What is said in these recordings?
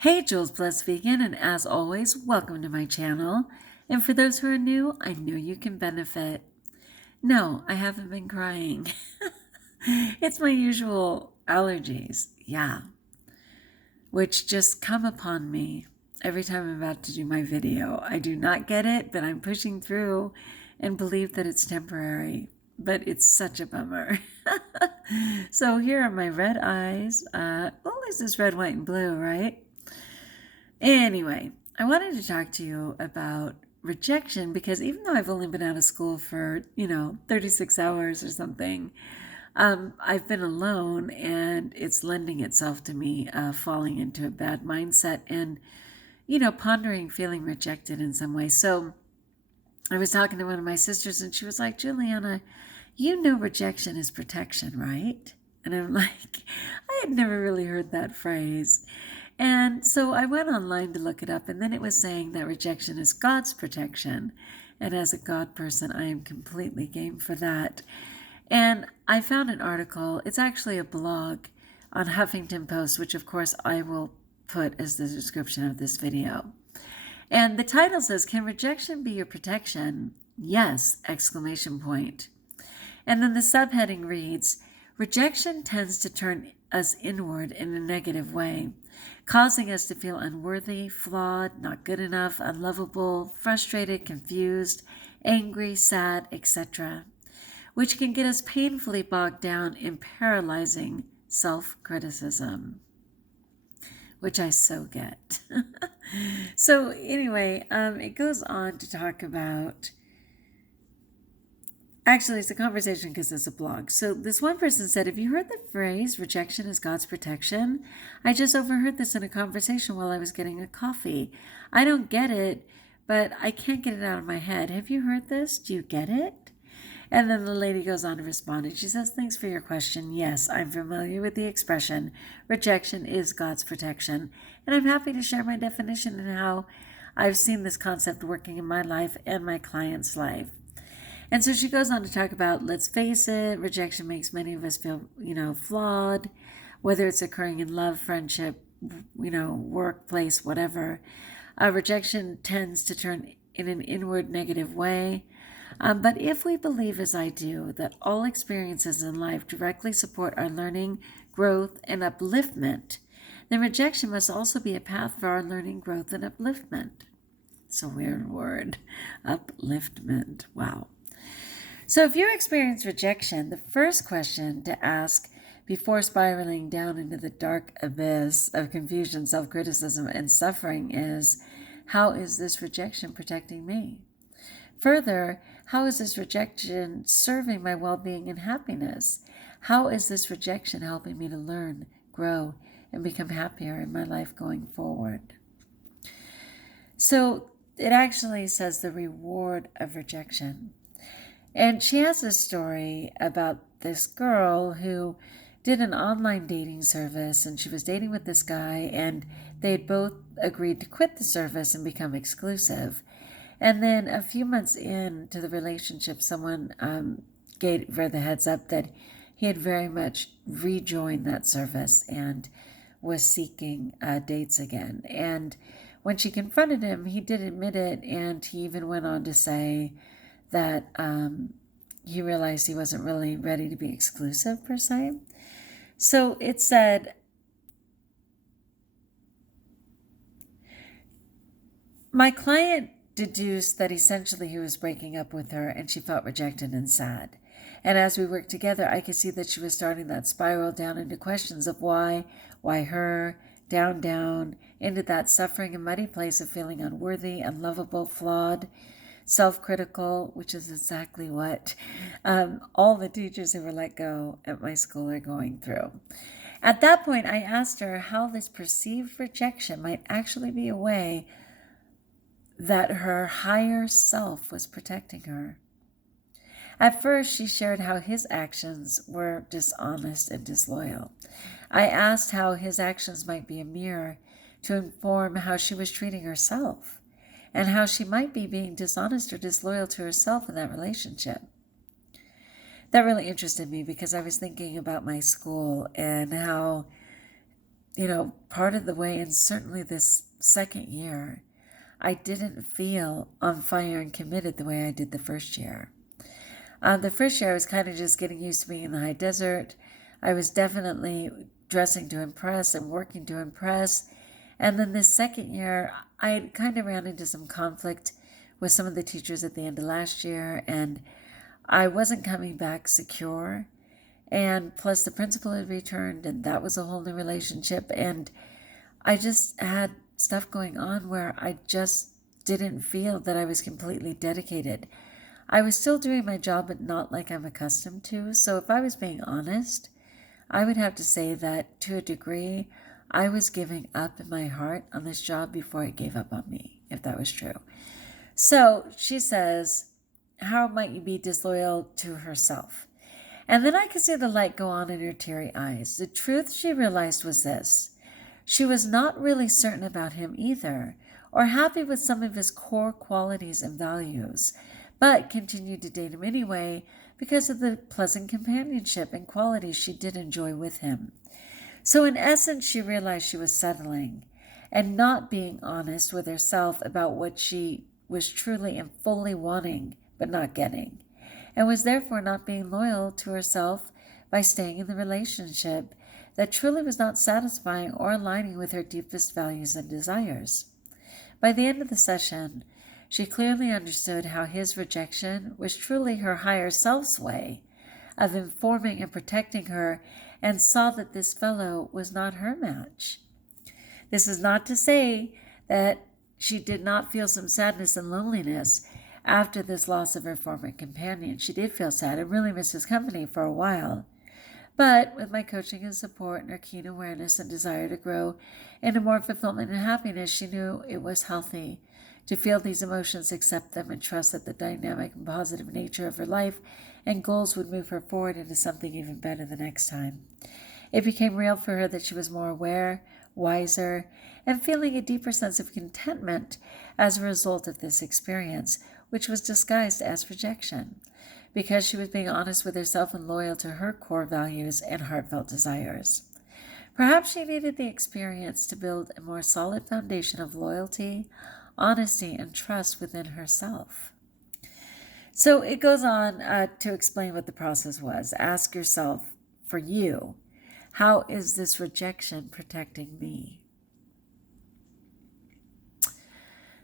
Hey, Jules Bless Vegan, and as always, welcome to my channel. And for those who are new, I know you can benefit. No, I haven't been crying. It's my usual allergies, yeah, which just come upon me every time I'm about to do my video. I do not get it, but I'm pushing through and believe that it's temporary. But it's such a bummer. So here are my red eyes. Well, at least it's red, white, and blue, right? Anyway, I wanted to talk to you about rejection because even though I've only been out of school for, 36 hours or something, I've been alone and it's lending itself to me falling into a bad mindset and, pondering feeling rejected in some way. So I was talking to one of my sisters and she was like, Juliana, rejection is protection, right? And I'm like, I had never really heard that phrase. And so I went online to look it up, and then it was saying that rejection is God's protection. And as a God person, I am completely game for that. And I found an article, it's actually a blog on Huffington Post, which of course I will put as the description of this video. And the title says, Can rejection be your protection? Yes! Exclamation point. And then the subheading reads, Rejection tends to turn us inward in a negative way, causing us to feel unworthy, flawed, not good enough, unlovable, frustrated, confused, angry, sad, etc., which can get us painfully bogged down in paralyzing self-criticism, which I so get. So anyway, it goes on to talk about, actually, it's a conversation because it's a blog. So this one person said, have you heard the phrase, rejection is God's protection? I just overheard this in a conversation while I was getting a coffee. I don't get it, but I can't get it out of my head. Have you heard this? Do you get it? And then the lady goes on to respond, and she says, thanks for your question. Yes, I'm familiar with the expression, rejection is God's protection. And I'm happy to share my definition and how I've seen this concept working in my life and my client's life. And so she goes on to talk about, let's face it, rejection makes many of us feel, flawed, whether it's occurring in love, friendship, workplace, whatever. Rejection tends to turn in an inward negative way. But if we believe, as I do, that all experiences in life directly support our learning, growth, and upliftment, then rejection must also be a path for our learning, growth, and upliftment. It's a weird word, upliftment. Wow. So if you experience rejection, the first question to ask before spiraling down into the dark abyss of confusion, self-criticism, and suffering is, how is this rejection protecting me? Further, how is this rejection serving my well-being and happiness? How is this rejection helping me to learn, grow, and become happier in my life going forward? So it actually says the reward of rejection. And she has a story about this girl who did an online dating service, and she was dating with this guy, and they had both agreed to quit the service and become exclusive. And then a few months into the relationship, someone gave her the heads up that he had very much rejoined that service and was seeking dates again. And when she confronted him, he did admit it, and he even went on to say that he realized he wasn't really ready to be exclusive per se. So it said, my client deduced that essentially he was breaking up with her and she felt rejected and sad. And as we worked together, I could see that she was starting that spiral down into questions of why her, down, into that suffering and muddy place of feeling unworthy, unlovable, flawed, self-critical, which is exactly what all the teachers who were let go at my school are going through. At that point, I asked her how this perceived rejection might actually be a way that her higher self was protecting her. At first, she shared how his actions were dishonest and disloyal. I asked how his actions might be a mirror to inform how she was treating herself, and how she might be being dishonest or disloyal to herself in that relationship. That really interested me because I was thinking about my school and how part of the way, and certainly this second year, I didn't feel on fire and committed the way I did the first year. The first year, I was kind of just getting used to being in the high desert. I was definitely dressing to impress and working to impress. And then this second year, I kind of ran into some conflict with some of the teachers at the end of last year, and I wasn't coming back secure. And plus, the principal had returned, and that was a whole new relationship. And I just had stuff going on where I just didn't feel that I was completely dedicated. I was still doing my job, but not like I'm accustomed to. So if I was being honest, I would have to say that to a degree, I was giving up in my heart on this job before it gave up on me, if that was true. So she says, how might you be disloyal to herself? And then I could see the light go on in her teary eyes. The truth she realized was this. She was not really certain about him either, or happy with some of his core qualities and values, but continued to date him anyway because of the pleasant companionship and qualities she did enjoy with him. So in essence, she realized she was settling and not being honest with herself about what she was truly and fully wanting but not getting, and was therefore not being loyal to herself by staying in the relationship that truly was not satisfying or aligning with her deepest values and desires. By the end of the session, she clearly understood how his rejection was truly her higher self's way of informing and protecting her, and saw that this fellow was not her match. This is not to say that she did not feel some sadness and loneliness after this loss of her former companion. She did feel sad and really missed his company for a while. But with my coaching and support and her keen awareness and desire to grow into more fulfillment and happiness, she knew it was healthy to feel these emotions, accept them, and trust that the dynamic and positive nature of her life and goals would move her forward into something even better the next time. It became real for her that she was more aware, wiser, and feeling a deeper sense of contentment as a result of this experience, which was disguised as rejection, because she was being honest with herself and loyal to her core values and heartfelt desires. Perhaps she needed the experience to build a more solid foundation of loyalty, honesty, and trust within herself. So it goes on to explain what the process was. Ask yourself, for you, how is this rejection protecting me?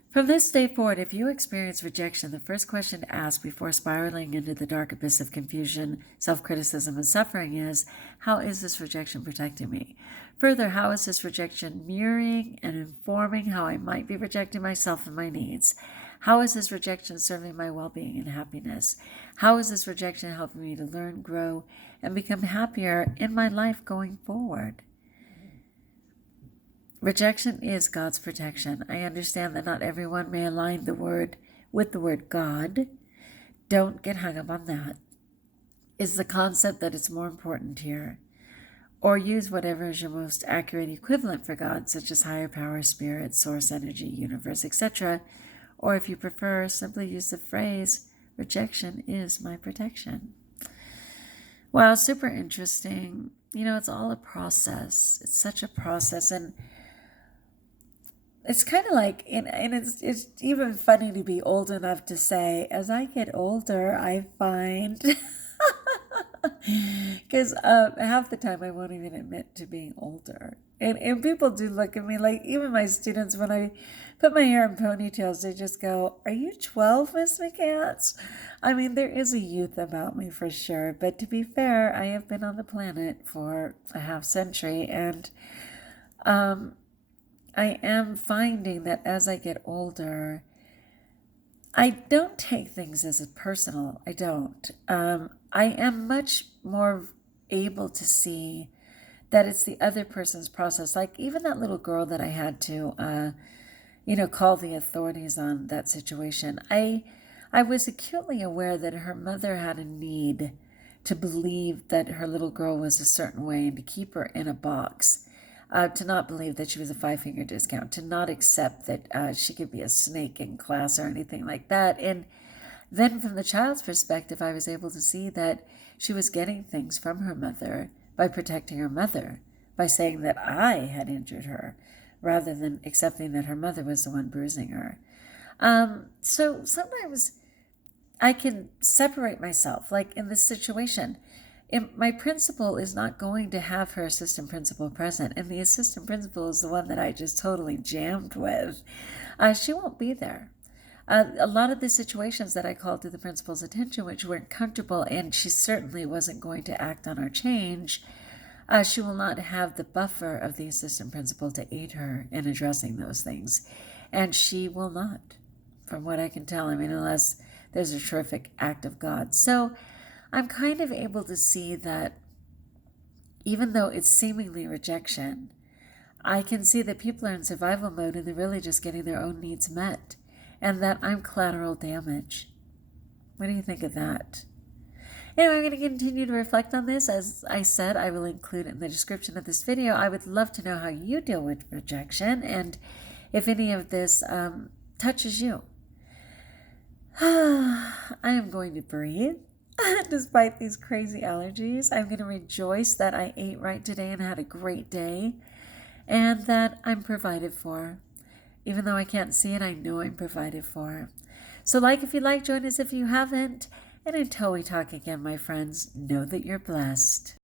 From this day forward, if you experience rejection, the first question to ask before spiraling into the dark abyss of confusion, self-criticism, and suffering is, how is this rejection protecting me? Further, how is this rejection mirroring and informing how I might be rejecting myself and my needs? How is this rejection serving my well-being and happiness? How is this rejection helping me to learn, grow, and become happier in my life going forward? Rejection is God's protection. I understand that not everyone may align the word with the word God. Don't get hung up on that. It's the concept that is more important here. Or use whatever is your most accurate equivalent for God, such as higher power, spirit, source, energy, universe, etc. Or if you prefer, simply use the phrase, rejection is my protection. Wow, super interesting. It's all a process. It's such a process. And it's kind of like, and it's even funny to be old enough to say, as I get older, I find, because half the time I won't even admit to being older. And people do look at me, like even my students, when I put my hair in ponytails, they just go, are you 12, Miss McCants? I mean, there is a youth about me for sure. But to be fair, I have been on the planet for a half century, and I am finding that as I get older, I don't take things as personal. I don't. I am much more able to see that it's the other person's process. Like even that little girl that I had to, call the authorities on that situation. I was acutely aware that her mother had a need to believe that her little girl was a certain way and to keep her in a box. To not believe that she was a 5-finger discount, to not accept that she could be a snake in class or anything like that. And then from the child's perspective, I was able to see that she was getting things from her mother by protecting her mother, by saying that I had injured her rather than accepting that her mother was the one bruising her. So sometimes I can separate myself, like in this situation. My principal is not going to have her assistant principal present, and the assistant principal is the one that I just totally jammed with. She won't be there. A lot of the situations that I called to the principal's attention, which weren't comfortable, and she certainly wasn't going to act on our change, she will not have the buffer of the assistant principal to aid her in addressing those things. And she will not, from what I can tell. I mean, unless there's a terrific act of God. So I'm kind of able to see that even though it's seemingly rejection, I can see that people are in survival mode and they're really just getting their own needs met, and that I'm collateral damage. What do you think of that? Anyway, I'm going to continue to reflect on this. As I said, I will include it in the description of this video. I would love to know how you deal with rejection and if any of this touches you. I am going to breathe. Despite these crazy allergies, I'm going to rejoice that I ate right today and had a great day, and that I'm provided for. Even though I can't see it, I know I'm provided for. So like if you like, join us if you haven't. And until we talk again, my friends, know that you're blessed.